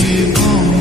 see you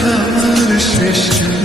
দেখার শেষ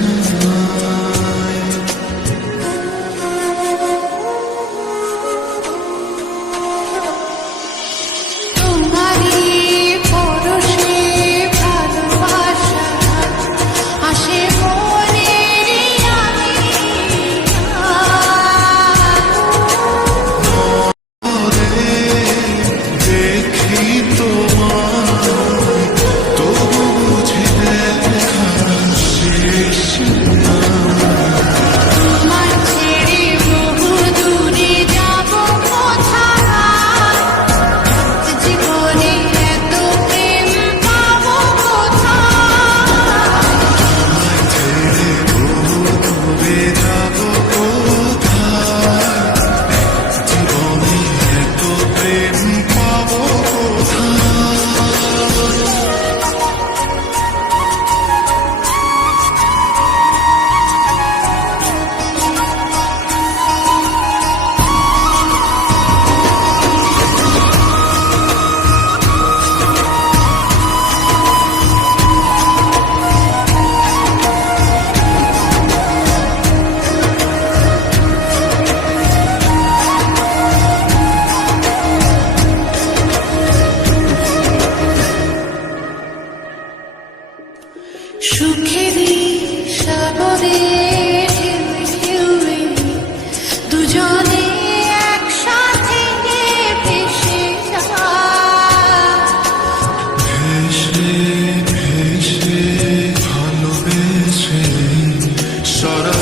sort